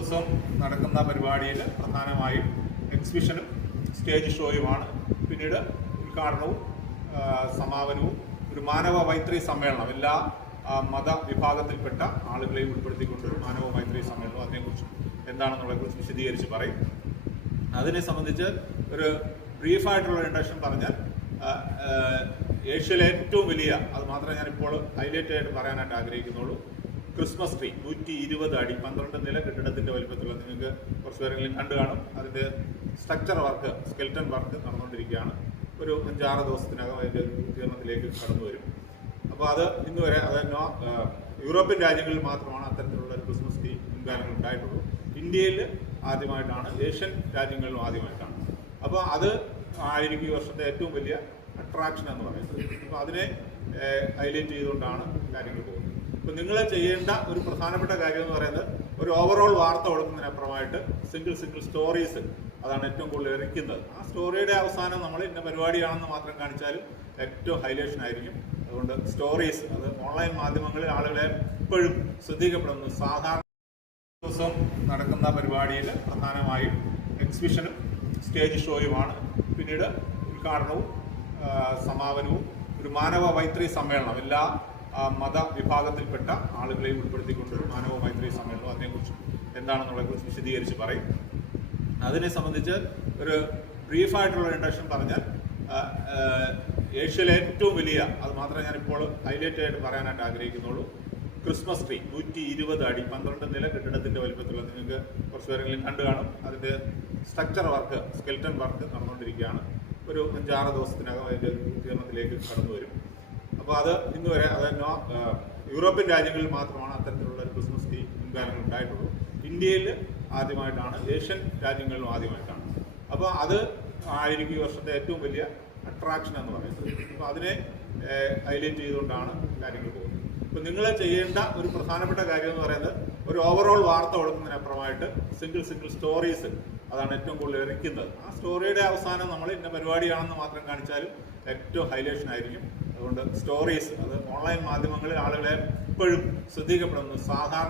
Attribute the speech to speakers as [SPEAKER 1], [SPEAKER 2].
[SPEAKER 1] ദിവസം നടക്കുന്ന പരിപാടിയിൽ പ്രധാനമായും എക്സിബിഷനും സ്റ്റേജ് ഷോയുമാണ് പിന്നീട് ഉദ്ഘാടനവും സമാപനവും ഒരു മാനവ മൈത്രി സമ്മേളനം. എല്ലാ മതവിഭാഗത്തിൽപ്പെട്ട മത വിഭാഗത്തിൽപ്പെട്ട ആളുകളെയും ഉൾപ്പെടുത്തിക്കൊണ്ട് ഒരു മാനവ മൈത്രി സമ്മേളനം അതിനെക്കുറിച്ച് എന്താണെന്നുള്ളതിനെക്കുറിച്ച് വിശദീകരിച്ച് പറയും. അതിനെ സംബന്ധിച്ച് ഒരു ബ്രീഫായിട്ടുള്ള ഇൻട്രഷൻ പറഞ്ഞാൽ ഏഷ്യയിലെ ഏറ്റവും വലിയ അത് മാത്രമേ ഞാനിപ്പോൾ ഹൈലൈറ്റ് ആയിട്ട് പറയാനായിട്ട് ആഗ്രഹിക്കുന്നുള്ളൂ ക്രിസ്മസ് ട്രീ നൂറ്റി ഇരുപത് അടി പന്ത്രണ്ട് നില കെട്ടിടത്തിന്റെ വലിപ്പത്തിലുള്ള നിങ്ങൾക്ക് കുറച്ച് പേരെങ്കിലും കണ്ടു കാണും. അതിന്റെ സ്ട്രക്ചർ വർക്ക് സ്കെൽറ്റൺ വർക്ക് നടന്നുകൊണ്ടിരിക്കുകയാണ്. ഒരു അഞ്ചാറ് ദിവസത്തിനകം അതിന്റെ പൂർത്തീകരണത്തിലേക്ക് കടന്നു വരും. അപ്പോൾ അത് ഇന്ന് വരെ അത് യൂറോപ്യൻ രാജ്യങ്ങളിൽ മാത്രമാണ് അത്തരത്തിലുള്ള ക്രിസ്മസ് ട്രീ മുൻകാലങ്ങൾ ഉണ്ടായിട്ടുള്ളൂ. ഇന്ത്യയിൽ ആദ്യമായിട്ടാണ് ഏഷ്യൻ രാജ്യങ്ങളിലും ആദ്യമായിട്ടാണ്. അപ്പോൾ അത് ആയിരിക്കും ഈ വർഷത്തെ ഏറ്റവും വലിയ അട്രാക്ഷൻ എന്ന് പറയുന്നത്. അപ്പോൾ അതിനെ ഹൈലൈറ്റ് ചെയ്തുകൊണ്ടാണ് കാര്യങ്ങൾ അപ്പോൾ നിങ്ങൾ ചെയ്യേണ്ട ഒരു പ്രധാനപ്പെട്ട കാര്യം എന്ന് പറയുന്നത് ഒരു ഓവറോൾ വാർത്ത കൊടുക്കുന്നതിനപ്പുറമായിട്ട് സിംഗിൾ സിംഗിൾ സ്റ്റോറീസ് അതാണ് ഏറ്റവും കൂടുതൽ എറിക്കുന്നത് ആ സ്റ്റോറിയുടെ അവസാനം നമ്മൾ ഇന്ന പരിപാടിയാണെന്ന് മാത്രം കാണിച്ചാലും ഏറ്റവും ഹൈലൈഷൻ ആയിരിക്കും. അതുകൊണ്ട് സ്റ്റോറീസ് അത് ഓൺലൈൻ മാധ്യമങ്ങളിൽ ആളുകളെ എപ്പോഴും ശ്രദ്ധിക്കപ്പെടുന്നു. സാധാരണ ദിവസം നടക്കുന്ന പരിപാടിയിൽ പ്രധാനമായും എക്സിബിഷനും സ്റ്റേജ് ഷോയുമാണ് പിന്നീട് ഉദ്ഘാടനവും സമാപനവും ഒരു മാനവ മൈത്രി സമ്മേളനം. എല്ലാ ആ, മത വിഭാഗത്തിൽപ്പെട്ട ആളുകളെയും ഉൾപ്പെടുത്തിക്കൊണ്ട് മാനവ മൈത്രി സമ്മേളനം അതിനെക്കുറിച്ച് എന്താണെന്നുള്ളതിനെക്കുറിച്ച് വിശദീകരിച്ച് പറയും. അതിനെ സംബന്ധിച്ച് ഒരു ബ്രീഫായിട്ടുള്ള ഇൻട്രഡക്ഷൻ പറഞ്ഞാൽ ഏഷ്യയിലെ ഏറ്റവും വലിയ അത് മാത്രമേ ഞാനിപ്പോൾ ഹൈലൈറ്റ് ആയിട്ട് പറയാനായിട്ട് ആഗ്രഹിക്കുന്നുള്ളൂ ക്രിസ്മസ് ട്രീ നൂറ്റി ഇരുപത് അടി പന്ത്രണ്ട് നില കെട്ടിടത്തിന്റെ വലിപ്പത്തിലുള്ള നിങ്ങൾക്ക് കുറച്ച് പേരെങ്കിലും കണ്ടു കാണും. അതിന്റെ സ്ട്രക്ചർ വർക്ക് സ്കെൽറ്റൺ വർക്ക് നടന്നുകൊണ്ടിരിക്കുകയാണ്. ഒരു അഞ്ചാറ് ദിവസത്തിനകം അതിന്റെ പൂർത്തീകരണത്തിലേക്ക് കടന്നു വരും അപ്പോൾ അത് ഇന്ന് വരെ അത് യൂറോപ്യൻ രാജ്യങ്ങളിൽ മാത്രമാണ് അത്തരത്തിലുള്ള ഒരു ക്രിസ്മസ് ട്രീ മുൻകാലങ്ങൾ ഉണ്ടായിട്ടുള്ളൂ. ഇന്ത്യയിൽ ആദ്യമായിട്ടാണ് ഏഷ്യൻ രാജ്യങ്ങളിലും ആദ്യമായിട്ടാണ്. അപ്പോൾ അത് ആയിരിക്കും ഈ വർഷത്തെ ഏറ്റവും വലിയ അട്രാക്ഷൻ എന്ന് പറയുന്നത്. അപ്പോൾ അതിനെ ഹൈലൈറ്റ് ചെയ്തുകൊണ്ടാണ് കാര്യങ്ങൾ പോകുന്നത്. അപ്പോൾ നിങ്ങൾ ചെയ്യേണ്ട ഒരു പ്രധാനപ്പെട്ട കാര്യം എന്ന് പറയുന്നത് ഒരു ഓവറോൾ വാർത്ത കൊടുക്കുന്നതിനപ്പുറമായിട്ട് സിംഗിൾ സിംഗിൾ സ്റ്റോറീസ് അതാണ് ഏറ്റവും കൂടുതൽ എറിക്കുന്നത് ആ സ്റ്റോറിയുടെ അവസാനം നമ്മൾ ഇന്ന പരിപാടിയാണെന്ന് മാത്രം കാണിച്ചാലും ഏറ്റവും ഹൈലൈഷൻ ആയിരിക്കും. അതുകൊണ്ട് സ്റ്റോറീസ് അത് ഓൺലൈൻ മാധ്യമങ്ങളിൽ ആളുകളെ എപ്പോഴും ശ്രദ്ധിക്കപ്പെടുന്നു. സാധാരണ